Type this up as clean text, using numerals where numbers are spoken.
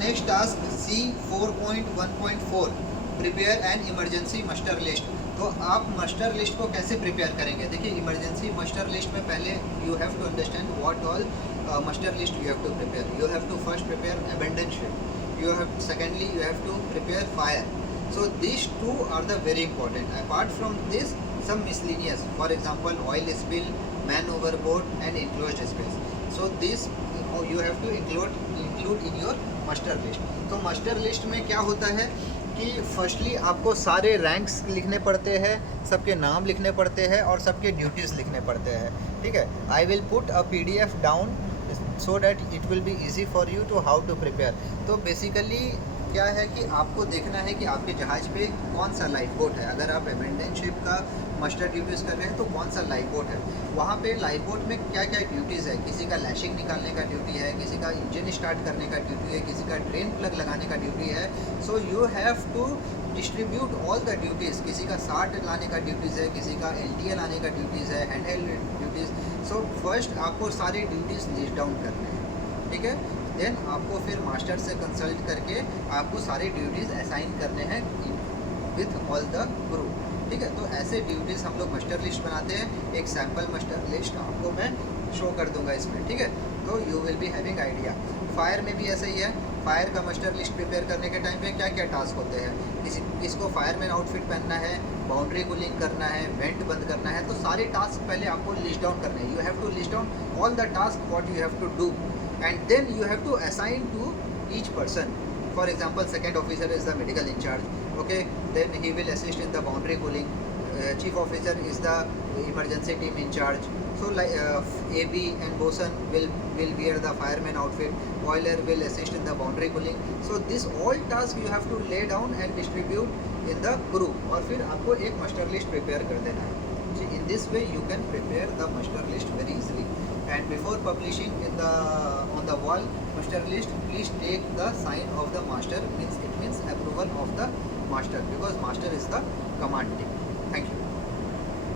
Next task C4.1.4 prepare an emergency muster list. तो आप muster list को कैसे प्रिपेयर करेंगे? देखिए, इमरजेंसी मस्टर लिस्ट में पहले you have to understand what all muster list you have to prepare. You have to first prepare abandoned ship. Secondly, you have to prepare fire. So these two are the very important. Apart from this, some miscellaneous, for example, oil spill, man overboard, and enclosed space. So this you have to include in your master list. तो master list में क्या होता है कि firstly आपको सारे ranks लिखने पड़ते हैं, सबके नाम लिखने पड़ते हैं और सबके ड्यूटीज़ लिखने पड़ते हैं। ठीक है, I will put a PDF down so that it will be easy for you to how to prepare. तो बेसिकली क्या है कि आपको देखना है कि आपके जहाज़ पे कौन सा लाइफ बोट है। अगर आप अबेंडन शिप का मस्टर ड्यूटीज़ कर रहे हैं तो कौन सा लाइफ बोट है, वहाँ पे लाइफ बोट में क्या क्या ड्यूटीज़ है। किसी का लैशिंग निकालने का ड्यूटी है, किसी का इंजन स्टार्ट करने का ड्यूटी है, किसी का ड्रेन प्लग लगाने का ड्यूटी है। So you have to distribute all the duties. किसी का सार्ट लाने का ड्यूटीज़ है, किसी का LTA लाने का ड्यूटीज़ है, hand held duties. So first आपको सारे ड्यूटीज़ लिस्ट डाउन करने हैं। ठीक है, देन आपको फिर मास्टर से कंसल्ट करके आपको सारे ड्यूटीज़ असाइन करने हैं विथ ऑल द ग्रुप। ठीक है, तो ऐसे ड्यूटीज़ हम लोग मस्टर लिस्ट बनाते हैं। एक सैम्पल मस्टर लिस्ट आपको मैं शो कर दूंगा इसमें। ठीक है, तो you will be having idea. Fire में भी ऐसा ही है। फायर का मस्टर लिस्ट प्रिपेयर करने के टाइम पे क्या क्या टास्क होते हैं। किसको फायरमैन आउटफिट पहनना है, बाउंड्री कूलिंग करना है, वेंट बंद करना है। तो सारे टास्क पहले आपको लिस्ट डाउन करने हैं। You have to list down all the task what you have to do and then you have to assign to each person. For example, second officer is the medical in charge. Okay, then he will assist in the boundary cooling. Chief officer is the emergency team in charge. So like AB and bosun will wear the fireman outfit. Boiler will assist in the boundary cooling. So this all task you have to lay down and distribute in the group. और फिर आपको एक master list prepare कर देना है। In this way you can prepare the master list very easily. And before publishing on the wall master list, please take the sign of the master. It means approval of the master, because master is the command team. Thank you.